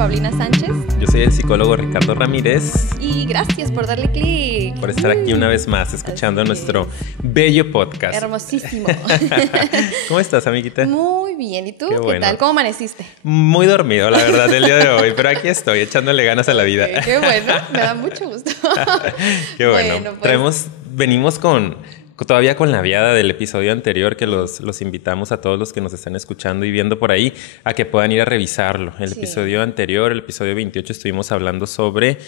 Paulina Sánchez. Yo soy el psicólogo Ricardo Ramírez. Y gracias por darle clic. Por estar aquí una vez más escuchando nuestro bello podcast. Hermosísimo. ¿Cómo estás, amiguita? Muy bien. ¿Y tú? Qué tal? ¿Cómo amaneciste? Muy dormido, la verdad, el día de hoy. Pero aquí estoy, echándole ganas a la vida. Qué bueno. Me da mucho gusto. Qué bueno. Pues... Venimos todavía con la viada del episodio anterior, que los invitamos a todos los que nos están escuchando y viendo por ahí a que puedan ir a revisarlo. El episodio anterior, el episodio 28, estuvimos hablando sobre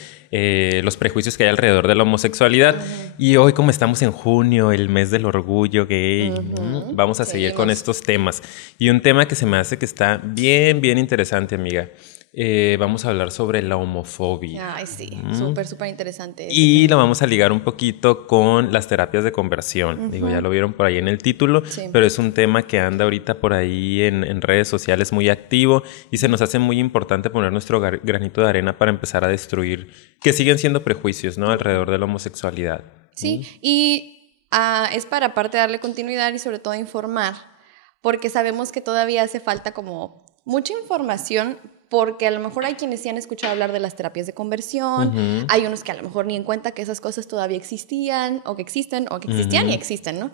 los prejuicios que hay alrededor de la homosexualidad. Y hoy, como estamos en junio, el mes del orgullo gay, vamos a seguir con estos temas. Y un tema que se me hace que está bien, bien interesante, amiga. Vamos a hablar sobre la homofobia. Ay, sí, súper interesante. Y lo vamos a ligar un poquito con las terapias de conversión. Digo, ya lo vieron por ahí en el título, pero es un tema que anda ahorita por ahí en redes sociales muy activo y se nos hace muy importante poner nuestro granito de arena para empezar a destruir, que siguen siendo prejuicios, ¿no?, alrededor de la homosexualidad. Sí, y es para aparte darle continuidad y sobre todo informar, porque sabemos que todavía hace falta como mucha información, porque a lo mejor hay quienes sí han escuchado hablar de las terapias de conversión, hay unos que a lo mejor ni en cuenta que esas cosas todavía existían, o que existen, o que existían y existen, ¿no?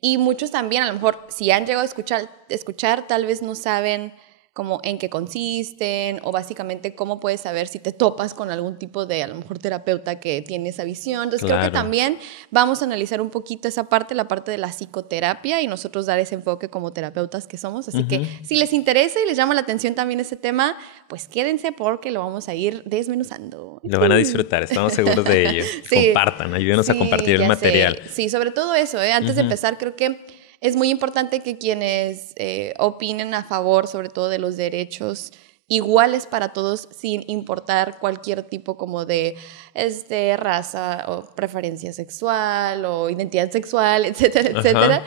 Y muchos también a lo mejor si han llegado a escuchar tal vez no saben como en qué consisten, o básicamente cómo puedes saber si te topas con algún tipo de, a lo mejor, terapeuta que tiene esa visión. Entonces creo que también vamos a analizar un poquito esa parte, la parte de la psicoterapia, y nosotros dar ese enfoque como terapeutas que somos. Así que si les interesa y les llama la atención también ese tema, pues quédense porque lo vamos a ir desmenuzando. Lo van a disfrutar, estamos seguros de ello. Compartan, ayúdenos a compartir el material. Sí, sobre todo eso, antes de empezar, creo que es muy importante que quienes opinen a favor, sobre todo de los derechos iguales para todos, sin importar cualquier tipo como de raza o preferencia sexual o identidad sexual, etcétera, etcétera,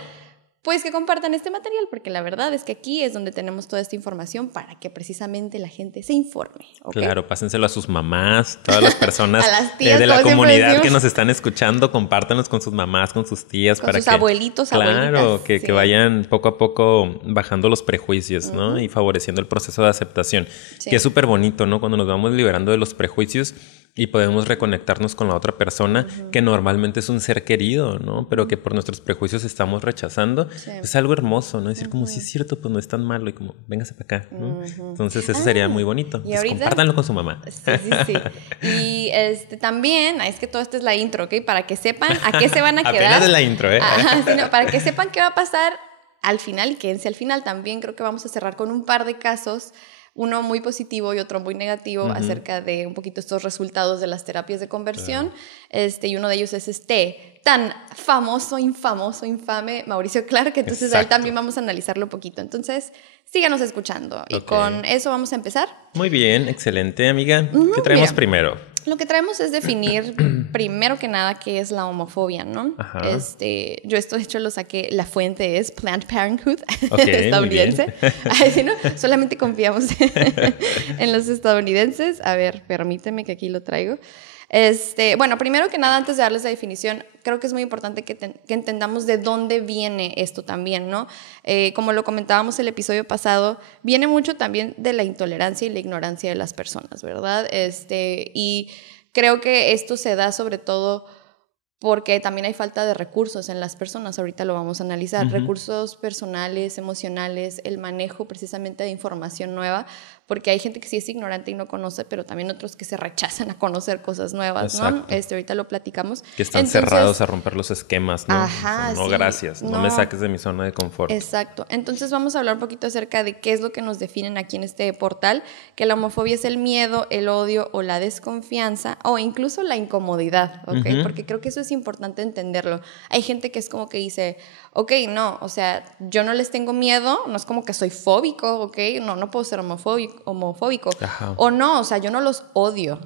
pues que compartan este material, porque la verdad es que aquí es donde tenemos toda esta información para que precisamente la gente se informe. ¿Okay? Claro, pásenselo a sus mamás, todas las personas a las tías, de la comunidad que nos están escuchando, compártanlos con sus mamás, con sus tías. Con para sus que, abuelitos, claro, abuelitas. Que vayan poco a poco bajando los prejuicios, ¿no? Y favoreciendo el proceso de aceptación, que es súper bonito, ¿no? Cuando nos vamos liberando de los prejuicios y podemos reconectarnos con la otra persona, que normalmente es un ser querido, ¿no? Pero que por nuestros prejuicios estamos rechazando. Es algo hermoso, ¿no? Decir como, sí es cierto, pues no es tan malo, y como, véngase para acá, ¿no? Entonces eso sería muy bonito. Entonces, ahorita, compártanlo con su mamá. Sí. Y también, es que todo esto es la intro, ¿ok? Para que sepan a qué se van a quedar. Apenas es la intro, Para que sepan qué va a pasar al final, y quédense al final. También creo que vamos a cerrar con un par de casos, uno muy positivo y otro muy negativo, acerca de un poquito estos resultados de las terapias de conversión. Y uno de ellos es tan famoso, infame Mauricio Clark, entonces a él también vamos a analizarlo un poquito. Entonces, síganos escuchando. Y con eso vamos a empezar. Muy bien, excelente, amiga. ¿Qué traemos primero? Lo que traemos es definir, primero que nada, qué es la homofobia, ¿no? Yo esto, de hecho, lo saqué, la fuente es Planned Parenthood, estadounidense. Ay, ¿no? Solamente confiamos en los estadounidenses. A ver, permíteme que aquí lo traigo. Bueno, primero que nada, antes de darles la definición, creo que es muy importante que entendamos de dónde viene esto también, ¿no? Como lo comentábamos el episodio pasado, viene mucho también de la intolerancia y la ignorancia de las personas, ¿verdad? Y creo que esto se da sobre todo porque también hay falta de recursos en las personas. Ahorita lo vamos a analizar. Recursos personales, emocionales, el manejo precisamente de información nueva, porque hay gente que sí es ignorante y no conoce, pero también otros que se rechazan a conocer cosas nuevas, ¿no? Ahorita lo platicamos. Que están cerrados a romper los esquemas, ¿no? No, gracias, no me saques de mi zona de confort. Exacto. Entonces vamos a hablar un poquito acerca de qué es lo que nos definen aquí en este portal, que la homofobia es el miedo, el odio o la desconfianza, o incluso la incomodidad, ¿ok? Porque creo que eso es importante entenderlo. Hay gente que es como que dice, ok, no, o sea, yo no les tengo miedo, no es como que soy fóbico, ok, no puedo ser homofóbico, o no, o sea, yo no los odio,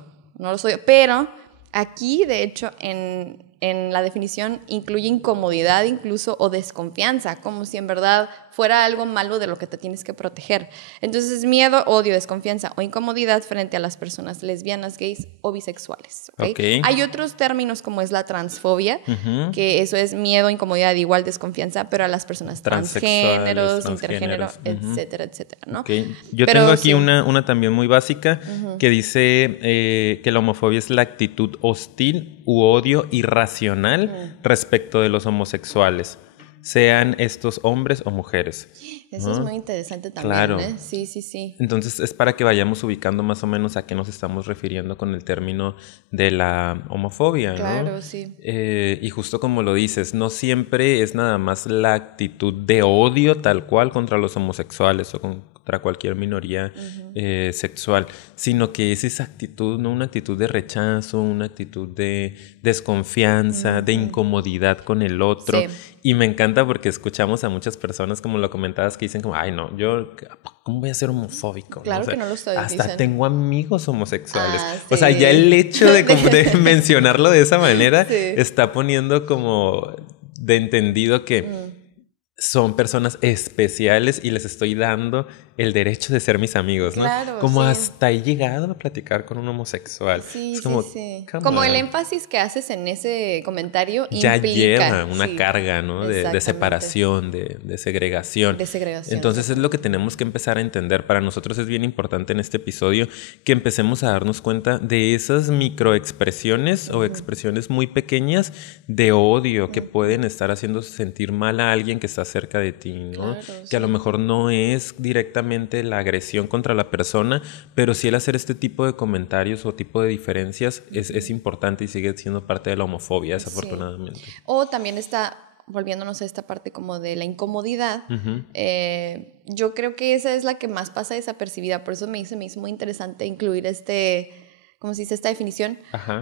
pero aquí, de hecho, en en la definición incluye incomodidad incluso o desconfianza, como si en verdad fuera algo malo de lo que te tienes que proteger. Entonces, miedo, odio, desconfianza o incomodidad frente a las personas lesbianas, gays o bisexuales. ¿Okay? Hay otros términos como es la transfobia, que eso es miedo, incomodidad, igual desconfianza, pero a las personas transgéneros, intergénero, etcétera, etcétera, ¿no? Yo tengo aquí una también muy básica que dice que la homofobia es la actitud hostil u odio irracional respecto de los homosexuales, sean estos hombres o mujeres. Eso es muy interesante también, claro. Sí, sí, sí. Entonces es para que vayamos ubicando más o menos a qué nos estamos refiriendo con el término de la homofobia, ¿no? Claro, sí. Y justo como lo dices, no siempre es nada más la actitud de odio tal cual contra los homosexuales o contra cualquier minoría sexual, sino que es esa actitud, no una actitud de rechazo, una actitud de desconfianza, de incomodidad con el otro. Sí. Y me encanta porque escuchamos a muchas personas, como lo comentabas, que dicen como, ay no, yo, ¿cómo voy a ser homofóbico? Claro, ¿no? O sea, que no lo estoy hasta diciendo. Tengo amigos homosexuales. Sí. O sea, ya el hecho de mencionarlo de esa manera está poniendo como de entendido que son personas especiales y les estoy dando el derecho de ser mis amigos, ¿no? Claro, como hasta he llegado a platicar con un homosexual. Sí, es como, como el énfasis que haces en ese comentario ya implica, lleva una carga, ¿no? De separación, de segregación. De segregación. Entonces es lo que tenemos que empezar a entender. Para nosotros es bien importante en este episodio que empecemos a darnos cuenta de esas microexpresiones o expresiones muy pequeñas de odio que pueden estar haciendo sentir mal a alguien que está cerca de ti, ¿no? Claro, que a lo mejor no es directamente la agresión contra la persona, pero sí el hacer este tipo de comentarios o tipo de diferencias es importante y sigue siendo parte de la homofobia, desafortunadamente. Sí. O también está, volviéndonos a esta parte como de la incomodidad, yo creo que esa es la que más pasa desapercibida, por eso me hizo muy interesante incluir ¿cómo se dice? Esta definición,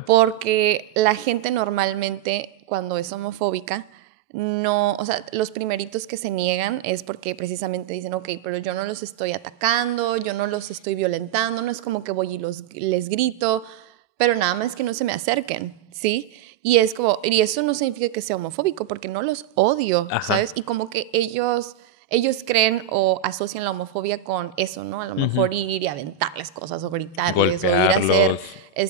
porque la gente normalmente cuando es homofóbica no, o sea, los primeritos que se niegan es porque precisamente dicen, ok, pero yo no los estoy atacando, yo no los estoy violentando, no es como que voy y les grito, pero nada más que no se me acerquen, ¿sí? Y es como, y eso no significa que sea homofóbico, porque no los odio, ¿sabes? Y como que ellos creen o asocian la homofobia con eso, ¿no? A lo mejor ir y aventarles cosas o gritarles o ir a hacer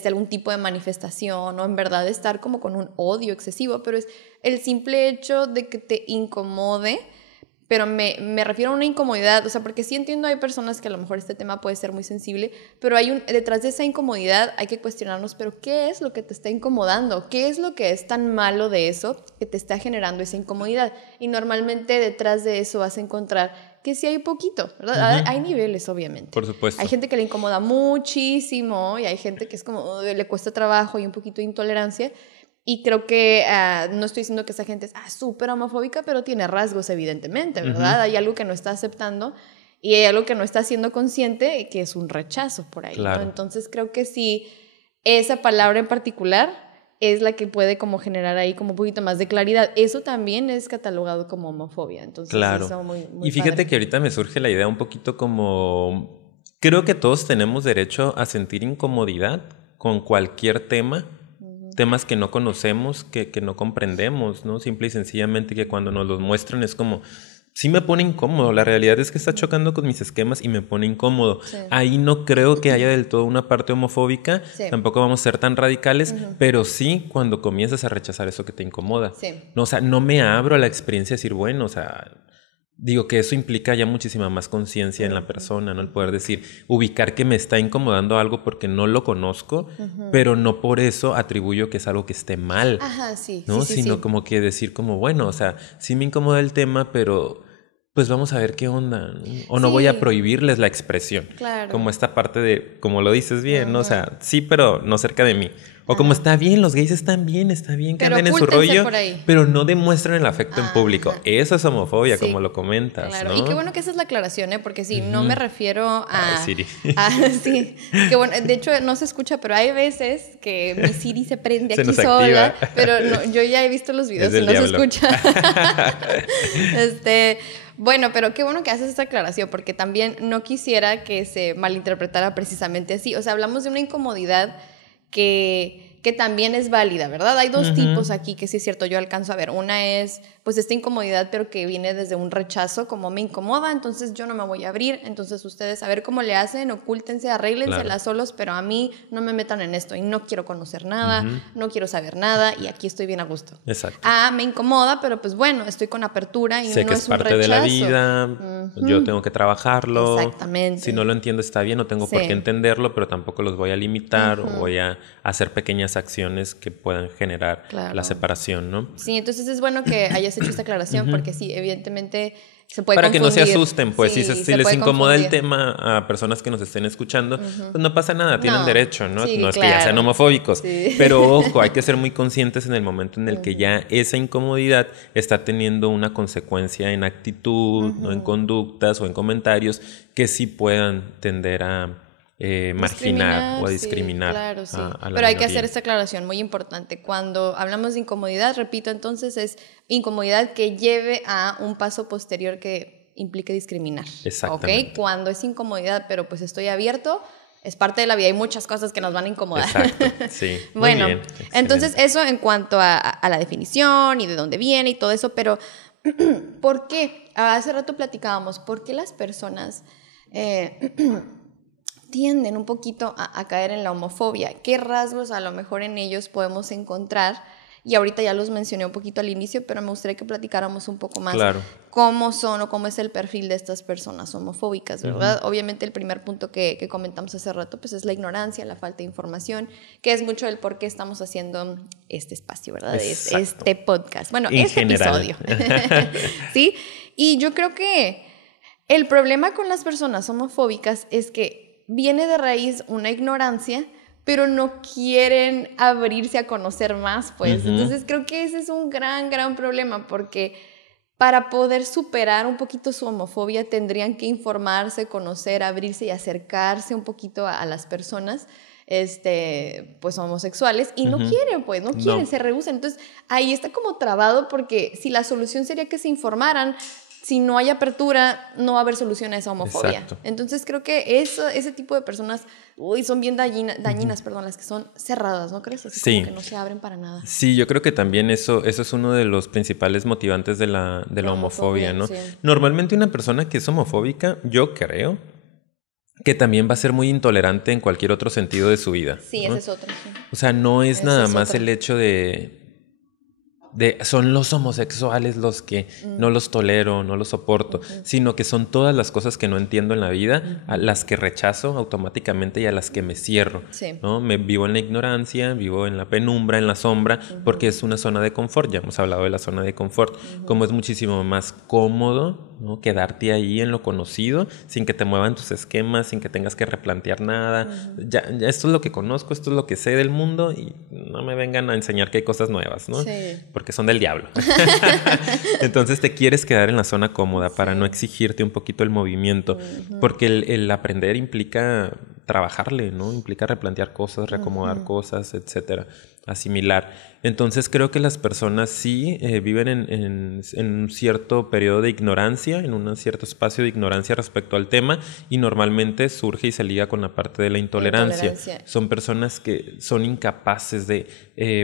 algún tipo de manifestación o en verdad estar como con un odio excesivo, pero es el simple hecho de que te incomode, pero me refiero a una incomodidad, o sea, porque sí entiendo, hay personas que a lo mejor este tema puede ser muy sensible, pero detrás de esa incomodidad hay que cuestionarnos, pero ¿qué es lo que te está incomodando? ¿Qué es lo que es tan malo de eso que te está generando esa incomodidad? Y normalmente detrás de eso vas a encontrar que sí hay poquito, ¿verdad? Hay niveles, obviamente. Por supuesto. Hay gente que le incomoda muchísimo y hay gente que es como, le cuesta trabajo y un poquito de intolerancia. Y creo que no estoy diciendo que esa gente es súper homofóbica, pero tiene rasgos evidentemente, ¿verdad? Hay algo que no está aceptando y hay algo que no está siendo consciente, que es un rechazo por ahí, claro. ¿no? Entonces creo que sí, esa palabra en particular es la que puede como generar ahí como un poquito más de claridad. Eso también es catalogado como homofobia. Entonces, claro. Eso muy y fíjate padre. Que ahorita me surge la idea un poquito como... Creo que todos tenemos derecho a sentir incomodidad con cualquier tema. Temas que no conocemos, que no comprendemos, ¿no? Simple y sencillamente que cuando nos los muestran es como, sí me pone incómodo, la realidad es que está chocando con mis esquemas y me pone incómodo. Sí. Ahí no creo que haya del todo una parte homofóbica, tampoco vamos a ser tan radicales, pero sí cuando comienzas a rechazar eso que te incomoda. No, o sea, no me abro a la experiencia de decir, bueno, o sea... Digo que eso implica ya muchísima más conciencia en la persona, ¿no? El poder decir, ubicar que me está incomodando algo porque no lo conozco, pero no por eso atribuyo que es algo que esté mal, ¿no? Sino como que decir como, bueno, o sea, sí me incomoda el tema, pero pues vamos a ver qué onda, ¿no? O no voy a prohibirles la expresión. Claro. Como esta parte de, como lo dices bien, ¿no? O sea, sí, pero no cerca de mí. O como está bien, los gays están bien que anden en su rollo, pero no demuestran el afecto en público. Eso es homofobia, como lo comentas, claro. ¿no? Y qué bueno que esa es la aclaración, ¿eh? Porque sí, no me refiero a... Siri. Sí, que bueno, de hecho no se escucha, pero hay veces que mi Siri se prende aquí sola, pero no, yo ya he visto los videos y no se escucha. Bueno, pero qué bueno que haces esta aclaración, porque también no quisiera que se malinterpretara precisamente así. O sea, hablamos de una incomodidad que que también es válida, ¿verdad? Hay dos tipos aquí que sí es cierto, yo alcanzo a ver. Una es, pues, esta incomodidad, pero que viene desde un rechazo, como me incomoda, entonces yo no me voy a abrir, entonces ustedes a ver cómo le hacen, ocúltense, arréglensela solos, pero a mí no me metan en esto y no quiero conocer nada, no quiero saber nada y aquí estoy bien a gusto. Exacto. Me incomoda, pero pues bueno, estoy con apertura y sé no que es un parte rechazo. De la vida, yo tengo que trabajarlo. Exactamente. Si no lo entiendo está bien, no tengo por qué entenderlo, pero tampoco los voy a limitar o voy a hacer pequeñas acciones que puedan generar la separación, ¿no? Sí, entonces es bueno que hayas hecho esta aclaración porque sí, evidentemente se puede para confundir. Que no se asusten, pues si les incomoda confundir el tema a personas que nos estén escuchando, pues no pasa nada, tienen derecho, ¿no? Sí, no es que ya sean homofóbicos, pero ojo, hay que ser muy conscientes en el momento en el que ya esa incomodidad está teniendo una consecuencia en actitud, ¿no? En conductas o en comentarios que sí puedan tender a marginar o a discriminar. Claro, sí. A la Pero hay minoría. que hacer esta aclaración muy importante. Cuando hablamos de incomodidad, repito, entonces es incomodidad que lleve a un paso posterior que implique discriminar. Exactamente. ¿Okay? Cuando es incomodidad, pero pues estoy abierto, es parte de la vida. Hay muchas cosas que nos van a incomodar. Exacto, sí. Bueno, muy bien, entonces eso en cuanto a la definición y de dónde viene y todo eso, pero ¿por qué? Hace rato platicábamos, ¿por qué las personas tienden un poquito a caer en la homofobia? ¿Qué rasgos a lo mejor en ellos podemos encontrar? Y ahorita ya los mencioné un poquito al inicio, pero me gustaría que platicáramos un poco más cómo son o cómo es el perfil de estas personas homofóbicas, ¿verdad? Obviamente el primer punto que comentamos hace rato pues es la ignorancia, la falta de información, que es mucho el por qué estamos haciendo este espacio, ¿verdad? Este podcast. Bueno, episodio. ¿Sí? Y yo creo que el problema con las personas homofóbicas es que viene de raíz una ignorancia, pero no quieren abrirse a conocer más, pues. Entonces creo que ese es un gran problema, porque para poder superar un poquito su homofobia tendrían que informarse, conocer, abrirse y acercarse un poquito a las personas pues homosexuales y no quieren, pues, no quieren, se rehusan. Entonces ahí está como trabado, porque si la solución sería que se informaran, si no hay apertura, no va a haber solución a esa homofobia. Exacto. Entonces creo que ese tipo de personas son bien dañinas, perdón, las que son cerradas, ¿no crees? Así como que no se abren para nada. Sí, yo creo que también eso es uno de los principales motivantes de la homofobia, ¿no? Sí. Normalmente una persona que es homofóbica, yo creo que también va a ser muy intolerante en cualquier otro sentido de su vida. Sí, ¿no? ese es otro. Sí. O sea, no es nada más el hecho de son los homosexuales los que no los tolero, no los soporto, sino que son todas las cosas que no entiendo en la vida, a las que rechazo automáticamente y a las que me cierro, ¿no? Me vivo en la ignorancia, vivo en la penumbra, en la sombra, porque es una zona de confort. Ya hemos hablado de la zona de confort, como es muchísimo más cómodo, ¿no? Quedarte ahí en lo conocido, sin que te muevan tus esquemas, sin que tengas que replantear nada. Ya esto es lo que conozco, esto es lo que sé del mundo y no me vengan a enseñar que hay cosas nuevas, ¿no? Sí. Porque son del diablo. Entonces te quieres quedar en la zona cómoda para no exigirte un poquito el movimiento, porque el aprender implica trabajarle, ¿no? Implica replantear cosas, reacomodar cosas, etcétera, asimilar. Entonces creo que las personas sí viven en un cierto periodo de ignorancia, en un cierto espacio de ignorancia respecto al tema, y normalmente surge y se liga con la parte de la intolerancia. Son personas que son incapaces de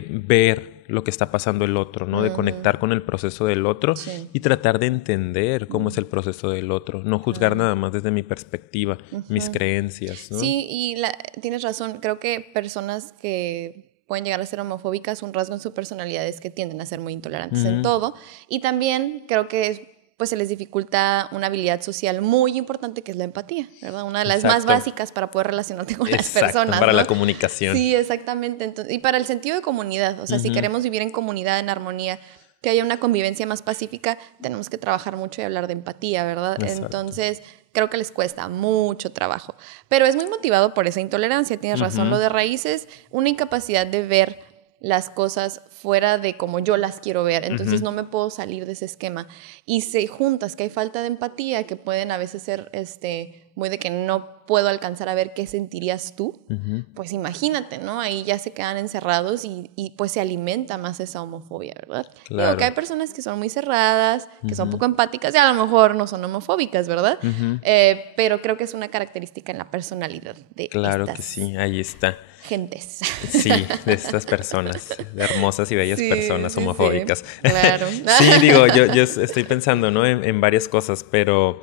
ver lo que está pasando el otro, ¿no? De conectar con el proceso del otro y tratar de entender cómo es el proceso del otro, no juzgar nada más desde mi perspectiva, mis creencias, ¿no? Sí, y tienes razón, creo que personas que pueden llegar a ser homofóbicas, un rasgo en su personalidad es que tienden a ser muy intolerantes en todo, y también creo que pues se les dificulta una habilidad social muy importante, que es la empatía, ¿verdad? Una de las más básicas para poder relacionarte con las personas, para ¿no? la comunicación. Sí, exactamente. Entonces, y para el sentido de comunidad, o sea, si queremos vivir en comunidad, en armonía, que haya una convivencia más pacífica, tenemos que trabajar mucho y hablar de empatía, ¿verdad? Exacto. Entonces creo que les cuesta mucho trabajo, pero es muy motivado por esa intolerancia, tienes razón. Lo de raíz es una incapacidad de ver las cosas fuera de como yo las quiero ver, entonces no me puedo salir de ese esquema, y se juntas que hay falta de empatía, que pueden a veces ser muy de que no puedo alcanzar a ver qué sentirías tú, pues imagínate, ¿no? Ahí ya se quedan encerrados y pues se alimenta más esa homofobia, ¿verdad? Claro. Digo que hay personas que son muy cerradas, que son poco empáticas y a lo mejor no son homofóbicas, ¿verdad? Pero creo que es una característica en la personalidad de Claro estas. que sí, ahí está. gentes. Sí, de estas personas, de hermosas y bellas personas homofóbicas. Sí, claro. Sí, digo, yo estoy pensando, ¿no? En varias cosas, pero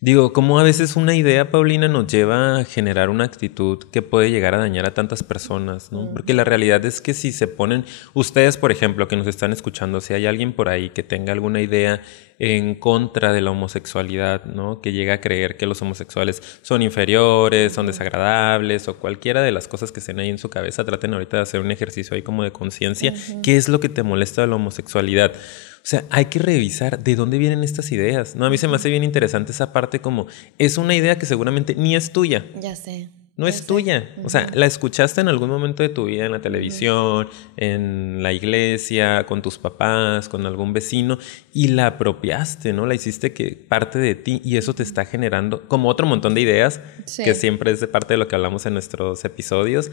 digo, cómo a veces una idea, Paulina, nos lleva a generar una actitud que puede llegar a dañar a tantas personas, ¿no? Porque la realidad es que si se ponen, ustedes, por ejemplo, que nos están escuchando, si hay alguien por ahí que tenga alguna idea en contra de la homosexualidad, ¿no? Que llega a creer que los homosexuales son inferiores, son desagradables o cualquiera de las cosas que estén ahí en su cabeza, traten ahorita de hacer un ejercicio ahí como de conciencia. ¿Qué es lo que te molesta de la homosexualidad? O sea, hay que revisar de dónde vienen estas ideas, ¿no? A mí se me hace bien interesante esa parte como es una idea que seguramente ni es tuya. Ya sé. No es tuya. O sea, la escuchaste en algún momento de tu vida, en la televisión, en la iglesia, con tus papás, con algún vecino, y la apropiaste, ¿no? La hiciste que parte de ti, y eso te está generando, como otro montón de ideas, que siempre es de parte de lo que hablamos en nuestros episodios,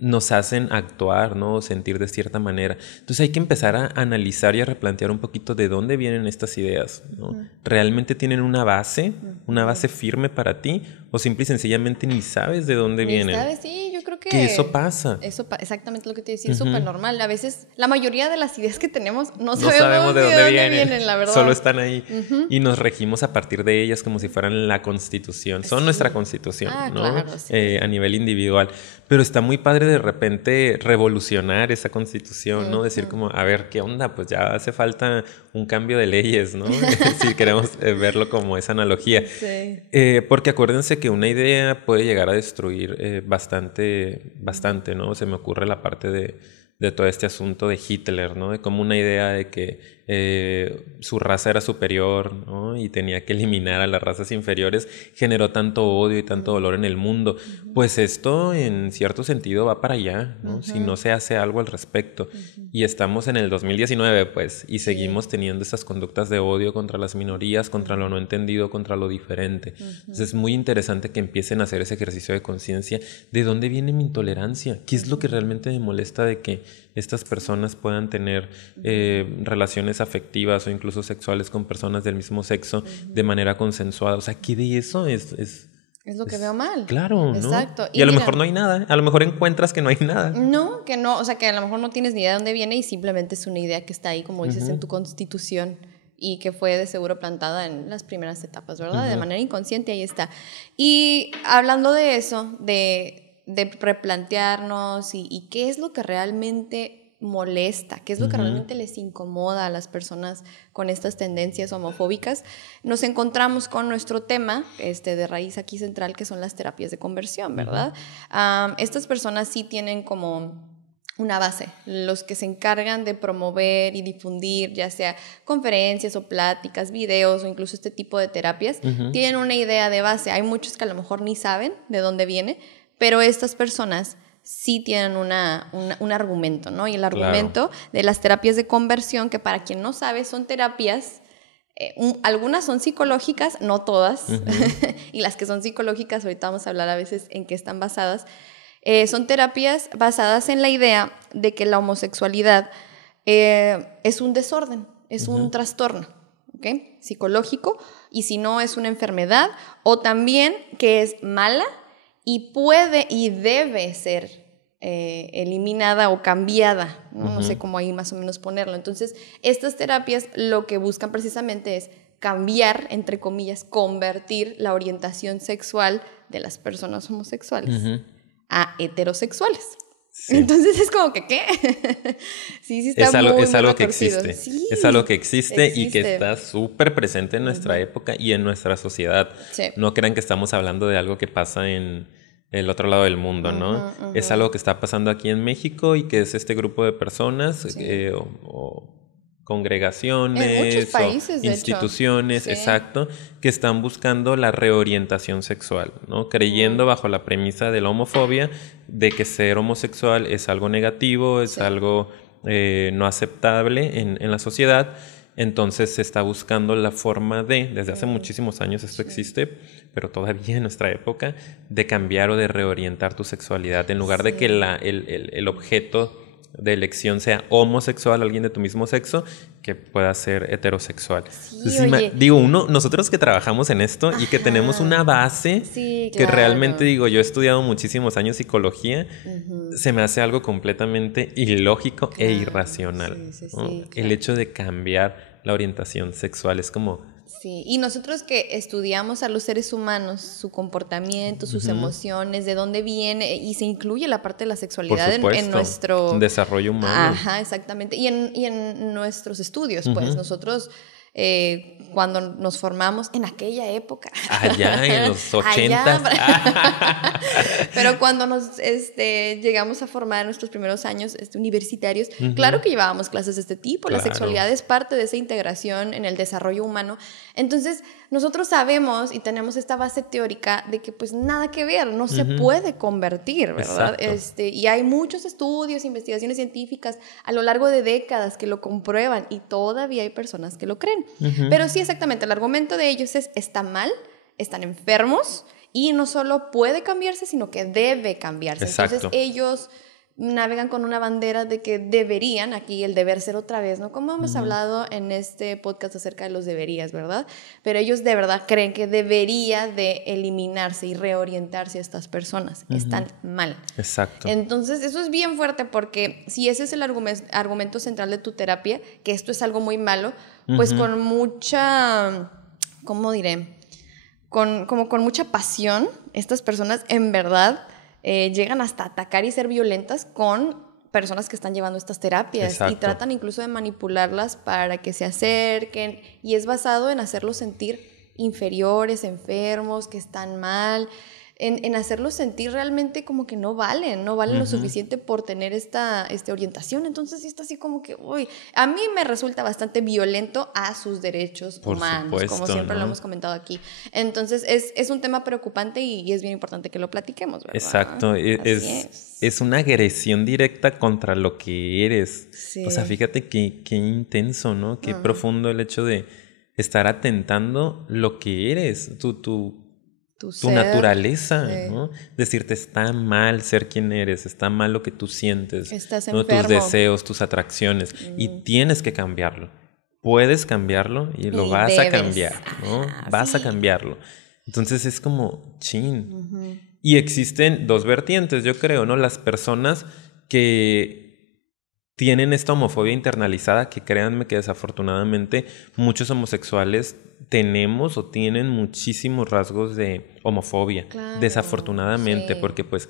nos hacen actuar, ¿no? O sentir de cierta manera. Entonces hay que empezar a analizar y a replantear un poquito de dónde vienen estas ideas, ¿no? ¿Realmente tienen una base firme para ti? O simple y sencillamente ni sabes de dónde vienen. ¿Sabes? Sí, yo creo que... Que eso pasa. Exactamente lo que te decía, es súper normal. A veces, la mayoría de las ideas que tenemos no sabemos sabemos de dónde vienen, la verdad. Solo están ahí. Y nos regimos a partir de ellas como si fueran la Constitución. Son nuestra Constitución, ¿no? Claro, sí. A nivel individual. Pero está muy padre de repente revolucionar esa Constitución, ¿no? Decir como, a ver, ¿qué onda? Pues ya hace falta un cambio de leyes, ¿no? Si queremos verlo como esa analogía. Sí. Porque acuérdense que una idea puede llegar a destruir bastante, ¿no? Se me ocurre la parte de todo este asunto de Hitler, ¿no? De como una idea de que su raza era superior, ¿no? Y tenía que eliminar a las razas inferiores, generó tanto odio y tanto dolor en el mundo. Pues esto en cierto sentido va para allá, ¿no? Si no se hace algo al respecto. Y estamos en el 2019, pues, y seguimos teniendo esas conductas de odio contra las minorías, contra lo no entendido, contra lo diferente. Entonces es muy interesante que empiecen a hacer ese ejercicio de conciencia. ¿De dónde viene mi intolerancia? ¿Qué es lo que realmente me molesta de que estas personas puedan tener relaciones afectivas o incluso sexuales con personas del mismo sexo de manera consensuada? O sea, ¿qué de eso es lo que veo mal. Claro, ¿no? Exacto. Y a lo mejor no hay nada. A lo mejor encuentras que no hay nada. No, o sea, que a lo mejor no tienes ni idea de dónde viene y simplemente es una idea que está ahí, como dices, en tu constitución y que fue de seguro plantada en las primeras etapas, ¿verdad? De manera inconsciente, ahí está. Y hablando de eso, de replantearnos y qué es lo que realmente molesta, qué es lo que realmente les incomoda a las personas con estas tendencias homofóbicas, nos encontramos con nuestro tema de raíz aquí central, que son las terapias de conversión, ¿verdad? Estas personas sí tienen como una base, los que se encargan de promover y difundir, ya sea conferencias o pláticas, videos o incluso este tipo de terapias, tienen una idea de base. Hay muchos que a lo mejor ni saben de dónde viene, pero estas personas sí tienen un argumento, ¿no? Y el argumento de las terapias de conversión, que para quien no sabe, son terapias, algunas son psicológicas, no todas, y las que son psicológicas, ahorita vamos a hablar a veces en qué están basadas, son terapias basadas en la idea de que la homosexualidad es un desorden, es un trastorno, ¿ok? Psicológico, y si no es una enfermedad, o también que es mala, y puede y debe ser eliminada o cambiada, ¿no? No sé cómo ahí más o menos ponerlo. Entonces, estas terapias lo que buscan precisamente es cambiar, entre comillas, convertir la orientación sexual de las personas homosexuales a heterosexuales. Sí. Entonces es como que, ¿qué? Sí, está es algo que existe. Sí, es algo que existe y que está súper presente en nuestra época y en nuestra sociedad. Sí. No crean que estamos hablando de algo que pasa en el otro lado del mundo, ¿no? Es algo que está pasando aquí en México y que es este grupo de personas o congregaciones, en muchos países, o instituciones, exacto, que están buscando la reorientación sexual, ¿no? Creyendo bajo la premisa de la homofobia, de que ser homosexual es algo negativo, es algo no aceptable en la sociedad. Entonces se está buscando la forma desde hace muchísimos años esto existe, pero todavía en nuestra época, de cambiar o de reorientar tu sexualidad, en lugar de que el objeto de elección sea homosexual, alguien de tu mismo sexo, que pueda ser heterosexual. Sí, entonces, nosotros que trabajamos en esto y que tenemos una base que realmente, yo he estudiado muchísimos años psicología, se me hace algo completamente ilógico e irracional. El hecho de cambiar la orientación sexual es como... Sí, y nosotros que estudiamos a los seres humanos, su comportamiento, sus emociones, de dónde viene, y se incluye la parte de la sexualidad en nuestro desarrollo humano. Ajá, exactamente. Y en nuestros estudios, pues, nosotros cuando nos formamos en aquella época. Allá en los 80. Pero cuando nos llegamos a formar en nuestros primeros años universitarios, claro que llevábamos clases de este tipo. La sexualidad es parte de esa integración en el desarrollo humano. Entonces, nosotros sabemos y tenemos esta base teórica de que pues nada que ver, no se puede convertir, ¿verdad? Y hay muchos estudios, investigaciones científicas a lo largo de décadas que lo comprueban y todavía hay personas que lo creen. Pero sí, exactamente, el argumento de ellos es, está mal, están enfermos y no solo puede cambiarse, sino que debe cambiarse. Exacto. Entonces ellos navegan con una bandera de que deberían, aquí el deber ser otra vez, ¿no? Como hemos hablado en este podcast acerca de los deberías, ¿verdad? Pero ellos de verdad creen que debería de eliminarse y reorientarse a estas personas. Están mal. Exacto. Entonces eso es bien fuerte porque si ese es el argumento central de tu terapia, que esto es algo muy malo, pues con mucha, ¿cómo diré? Con mucha pasión, estas personas en verdad llegan hasta atacar y ser violentas con personas que están llevando estas terapias. Exacto. Y tratan incluso de manipularlas para que se acerquen, y es basado en hacerlos sentir inferiores, enfermos, que están mal, en hacerlos sentir realmente como que no valen lo suficiente por tener esta orientación. Entonces sí está así como que, uy, a mí me resulta bastante violento a sus derechos humanos, supuesto, como siempre lo hemos comentado aquí. Entonces es un tema preocupante y es bien importante que lo platiquemos, ¿verdad? Exacto, es una agresión directa contra lo que eres. Sí. O sea, fíjate qué intenso, ¿no? Qué profundo el hecho de estar atentando lo que eres, tu naturaleza, sí, ¿no? Decirte, está mal ser quien eres, está mal lo que tú sientes, estás ¿no? Tus deseos, tus atracciones, y tienes que cambiarlo. Puedes cambiarlo y lo vas a cambiar, ¿no? Vas a cambiarlo. Entonces es como, chin. Y existen dos vertientes, yo creo, ¿no? Las personas que tienen esta homofobia internalizada, que créanme que desafortunadamente muchos homosexuales tenemos o tienen muchísimos rasgos de homofobia, desafortunadamente, porque pues,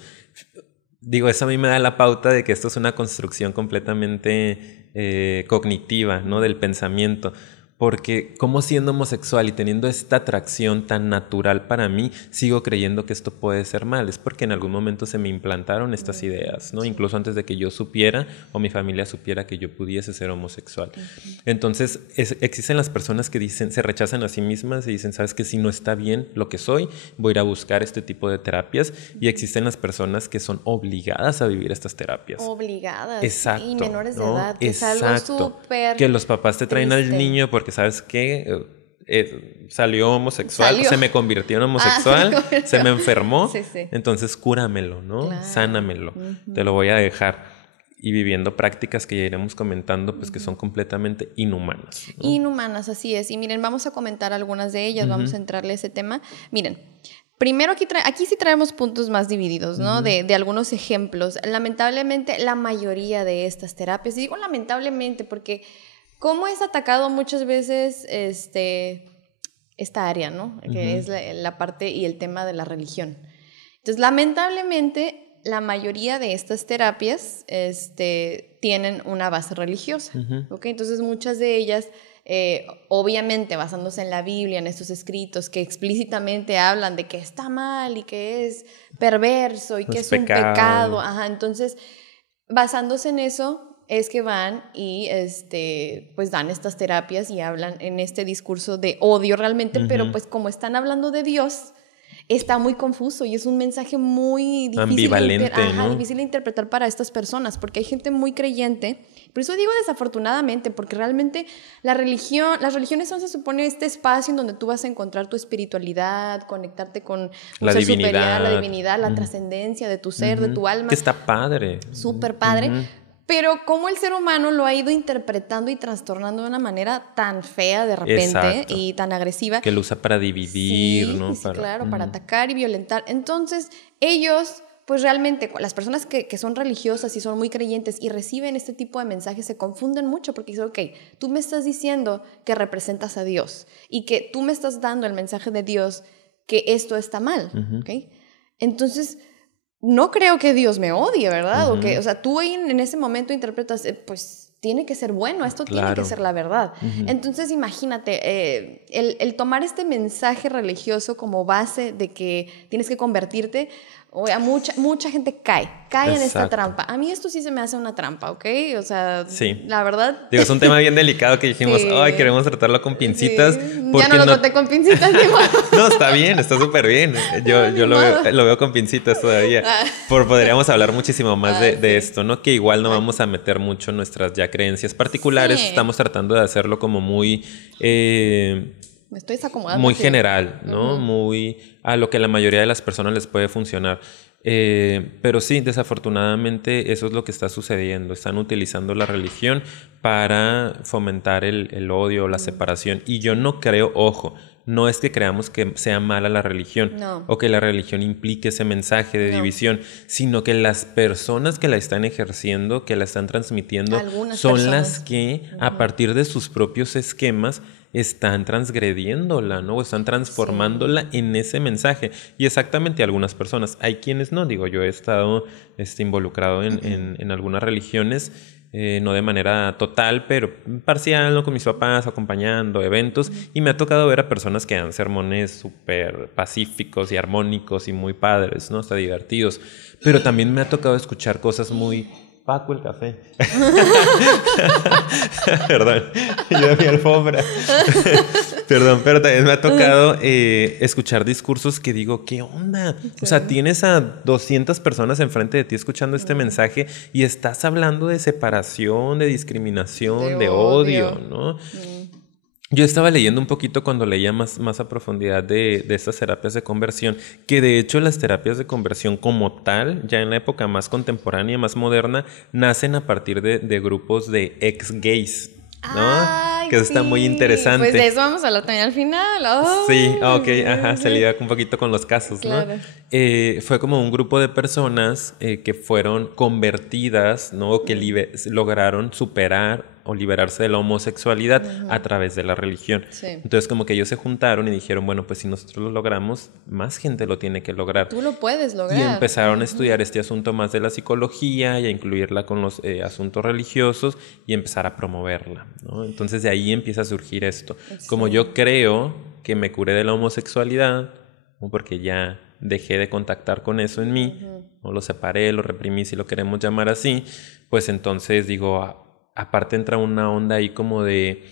eso a mí me da la pauta de que esto es una construcción completamente cognitiva, ¿no? Del pensamiento. Porque como siendo homosexual y teniendo esta atracción tan natural para mí, sigo creyendo que esto puede ser mal. Es porque en algún momento se me implantaron estas ideas, ¿no? Incluso antes de que yo supiera o mi familia supiera que yo pudiese ser homosexual. Entonces existen las personas que se rechazan a sí mismas y dicen, ¿sabes qué? Si no está bien lo que soy, voy a ir a buscar este tipo de terapias. Y existen las personas que son obligadas a vivir estas terapias. Obligadas. Exacto. Y menores de edad, que exacto, es algo súper que los papás te traen al niño porque ¿sabes qué? Salió homosexual, se me convirtió en homosexual, se me enfermó, entonces cúramelo, ¿no? Claro. Sánamelo, te lo voy a dejar. Y viviendo prácticas que ya iremos comentando, pues que son completamente inhumanas, ¿no? Inhumanas, así es. Y miren, vamos a comentar algunas de ellas, vamos a entrarle a ese tema. Miren, primero aquí sí traemos puntos más divididos, ¿no? De algunos ejemplos. Lamentablemente, la mayoría de estas terapias, y digo lamentablemente porque cómo es atacado muchas veces esta área, ¿no? Que es la parte y el tema de la religión. Entonces, lamentablemente, la mayoría de estas terapias tienen una base religiosa, ¿ok? Entonces, muchas de ellas, obviamente, basándose en la Biblia, en estos escritos que explícitamente hablan de que está mal y que es perverso y que es un pecado. Ajá, entonces, basándose en eso, es que van y pues dan estas terapias y hablan en este discurso de odio realmente, pero pues como están hablando de Dios, está muy confuso y es un mensaje muy difícil, ambivalente, ¿no? Difícil de interpretar para estas personas, porque hay gente muy creyente. Por eso digo desafortunadamente, porque realmente las religiones son, se supone, este espacio en donde tú vas a encontrar tu espiritualidad, conectarte con la divinidad, superior, la divinidad, la trascendencia de tu ser, de tu alma. Que está padre. Súper padre. Pero cómo el ser humano lo ha ido interpretando y trastornando de una manera tan fea de repente y tan agresiva. Que lo usa para dividir, ¿no? Sí, claro, para atacar y violentar. Entonces, ellos, pues realmente, las personas que son religiosas y son muy creyentes y reciben este tipo de mensajes se confunden mucho porque dicen, ok, tú me estás diciendo que representas a Dios y que tú me estás dando el mensaje de Dios que esto está mal, ¿ok? Entonces, no creo que Dios me odie, ¿verdad? O sea, tú en ese momento interpretas, pues tiene que ser bueno, esto tiene que ser la verdad. Entonces, imagínate, el tomar este mensaje religioso como base de que tienes que convertirte, mucha gente cae en esta trampa. A mí esto sí se me hace una trampa, ¿ok? O sea, la verdad... Digo, es un tema bien delicado que dijimos, ay, queremos tratarlo con pincitas. Ya no lo traté con pincitas, No, está bien, está súper bien. Yo lo veo con pincitas todavía. Podríamos hablar muchísimo más de esto, ¿no? Que igual no vamos a meter mucho en nuestras ya creencias particulares. Estamos tratando de hacerlo como muy... me estoy desacomodando. Muy general, ¿no? Muy a lo que a la mayoría de las personas les puede funcionar. Pero sí, desafortunadamente eso es lo que está sucediendo. Están utilizando la religión para fomentar el odio, la separación. Y yo no creo, ojo, no es que creamos que sea mala la religión o que la religión implique ese mensaje de división, sino que las personas que la están ejerciendo, que la están transmitiendo, son las que a partir de sus propios esquemas están transgrediéndola, ¿no? O están transformándola en ese mensaje. Y exactamente algunas personas. Hay quienes no. Digo, yo he estado involucrado en algunas religiones, no de manera total, pero parcial, ¿no? Con mis papás, acompañando eventos. Y me ha tocado ver a personas que dan sermones súper pacíficos y armónicos y muy padres, ¿no? Hasta divertidos. Pero también me ha tocado escuchar cosas muy... Paco el café. Perdón, yo de mi alfombra. Perdón, pero también me ha tocado escuchar discursos que digo, ¿qué onda? O sea, tienes a 200 personas enfrente de ti escuchando este mensaje y estás hablando de separación, de discriminación, de odio, ¿no? Yo estaba leyendo un poquito cuando leía más a profundidad de estas terapias de conversión, que de hecho las terapias de conversión como tal, ya en la época más contemporánea, más moderna, nacen a partir de grupos de ex-gays, ¿no? Ay, que eso está muy interesante. Pues de eso vamos a hablar también al final. Oh, sí, ok, ajá, se liga un poquito con los casos, claro. ¿No? Fue como un grupo de personas que fueron convertidas, ¿no? Que lograron superar o liberarse de la homosexualidad a través de la religión. Sí. Entonces como que ellos se juntaron y dijeron, bueno, pues si nosotros lo logramos, más gente lo tiene que lograr. Tú lo puedes lograr. Y empezaron a estudiar este asunto más de la psicología y a incluirla con los asuntos religiosos y empezar a promoverla, ¿no? Entonces de ahí empieza a surgir esto. Sí. Como yo creo que me curé de la homosexualidad, porque ya dejé de contactar con eso en mí, o lo separé, lo reprimí, si lo queremos llamar así, pues entonces digo... Aparte entra una onda ahí como de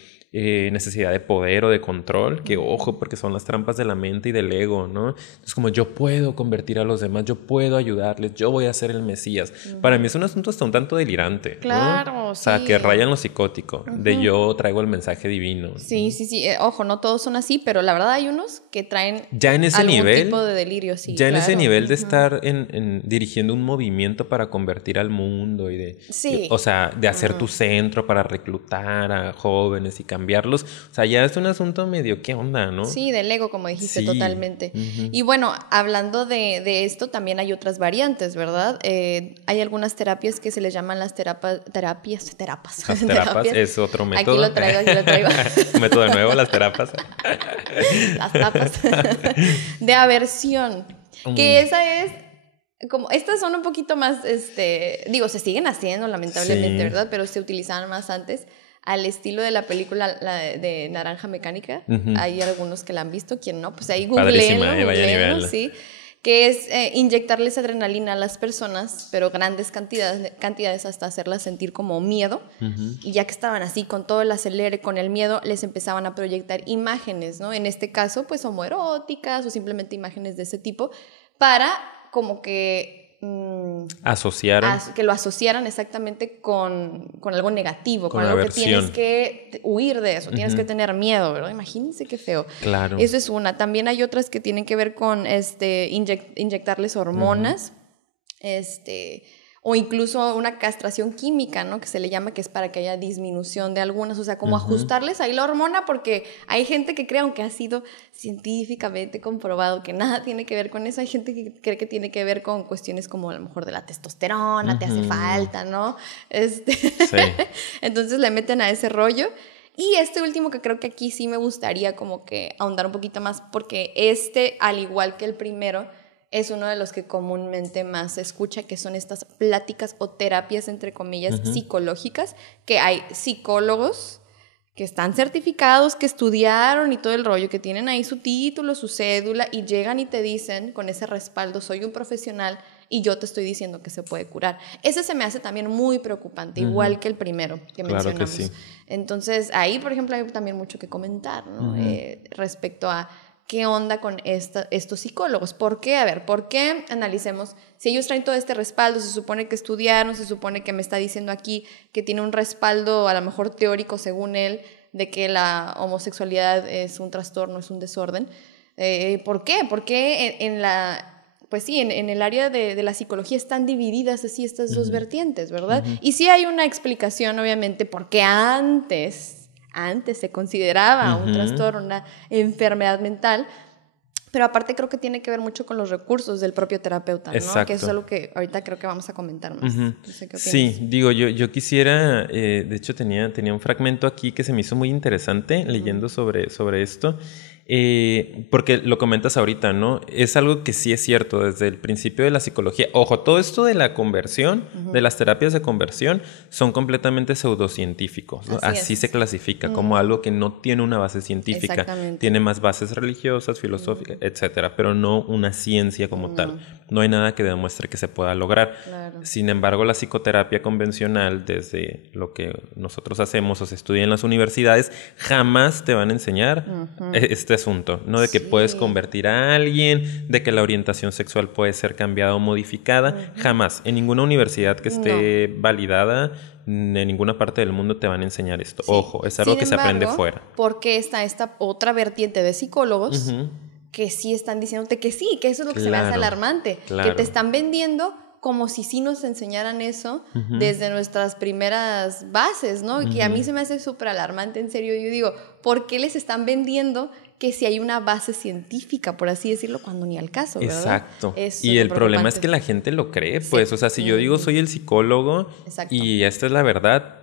necesidad de poder o de control, que ojo, porque son las trampas de la mente y del ego, ¿no? Entonces como yo puedo convertir a los demás, yo puedo ayudarles, yo voy a ser el Mesías. Para mí es un asunto hasta un tanto delirante, claro, ¿no? Sí. O sea, que rayan lo psicótico, de yo traigo el mensaje divino. Sí, ¿no? Ojo, no todos son así, pero la verdad hay unos que traen ya en ese algún nivel, tipo de delirio, sí. Ya en ese nivel de estar dirigiendo un movimiento para convertir al mundo y de... Sí. O sea, de hacer tu centro para reclutar a jóvenes y cambiarlos. O sea, ya es un asunto medio, ¿qué onda, no? Sí, del ego, como dijiste, totalmente. Y bueno, hablando de esto, también hay otras variantes, ¿verdad? Hay algunas terapias que se les llaman las terapias. Las terapias es otro método. Aquí lo traigo. Método de nuevo, las terapias. Las tapas. De aversión. Que esa es... Como, estas son un poquito más, digo, se siguen haciendo lamentablemente, ¿verdad? Pero se utilizaban más antes. Al estilo de la película de Naranja Mecánica. Hay algunos que la han visto, quien no, pues ahí googleenlo, sí, que es inyectarles adrenalina a las personas, pero grandes cantidades hasta hacerlas sentir como miedo. Y ya que estaban así, con todo el acelere, con el miedo, les empezaban a proyectar imágenes, ¿no? En este caso, pues homoeróticas o simplemente imágenes de ese tipo, para como que... asociaran. Que lo asociaran exactamente con algo negativo, con algo aversión. Que tienes que huir de eso, tienes que tener miedo, ¿verdad? Imagínense qué feo. Claro. Eso es una. También hay otras que tienen que ver con inyectarles hormonas, o incluso una castración química, ¿no? Que se le llama, que es para que haya disminución de algunas, o sea, como ajustarles ahí la hormona, porque hay gente que cree, aunque ha sido científicamente comprobado que nada tiene que ver con eso, hay gente que cree que tiene que ver con cuestiones como a lo mejor de la testosterona, te hace falta, ¿no? Sí. Entonces le meten a ese rollo. Y este último, que creo que aquí sí me gustaría como que ahondar un poquito más, porque al igual que el primero, es uno de los que comúnmente más se escucha, que son estas pláticas o terapias, entre comillas, psicológicas, que hay psicólogos que están certificados, que estudiaron y todo el rollo, que tienen ahí su título, su cédula, y llegan y te dicen con ese respaldo, soy un profesional y yo te estoy diciendo que se puede curar. Ese se me hace también muy preocupante, igual que el primero que mencionamos. Que sí. Entonces, ahí, por ejemplo, hay también mucho que comentar, ¿no? Respecto a ¿qué onda con estos psicólogos? ¿Por qué? A ver, ¿por qué? Analicemos. Si ellos traen todo este respaldo, se supone que estudiaron, se supone que me está diciendo aquí que tiene un respaldo a lo mejor teórico según él, de que la homosexualidad es un trastorno, es un desorden. ¿Por qué? Porque en el área de la psicología están divididas así estas dos vertientes, ¿verdad? Y sí hay una explicación, obviamente, porque antes se consideraba un trastorno, una enfermedad mental, pero aparte creo que tiene que ver mucho con los recursos del propio terapeuta, ¿no? Exacto. Que eso es algo que ahorita creo que vamos a comentar más. No sé qué opinas. Sí, digo, yo quisiera, de hecho tenía un fragmento aquí que se me hizo muy interesante leyendo sobre esto. Porque lo comentas ahorita, ¿no? Es algo que sí es cierto desde el principio de la psicología. Ojo, todo esto de la conversión, de las terapias de conversión, son completamente pseudocientíficos, ¿no? Así se clasifica, como algo que no tiene una base científica. Tiene más bases religiosas, filosóficas, etcétera, pero no una ciencia como tal. No hay nada que demuestre que se pueda lograr. Claro. Sin embargo, la psicoterapia convencional, desde lo que nosotros hacemos o se estudia en las universidades, jamás te van a enseñar este asunto, ¿no? De que puedes convertir a alguien, de que la orientación sexual puede ser cambiada o modificada. Jamás. En ninguna universidad que esté validada, en ninguna parte del mundo te van a enseñar esto. Ojo, es algo que se aprende fuera. Porque está esta otra vertiente de psicólogos que sí están diciéndote que sí, que eso es lo que se me hace alarmante. Que te están vendiendo como si sí nos enseñaran eso desde nuestras primeras bases, ¿no? Que a mí se me hace súper alarmante, en serio. Yo digo, ¿por qué les están vendiendo que si hay una base científica, por así decirlo, cuando ni al caso, ¿verdad? Exacto. Y el problema es que la gente lo cree, pues. Sí. O sea, si yo digo soy el psicólogo y esta es la verdad,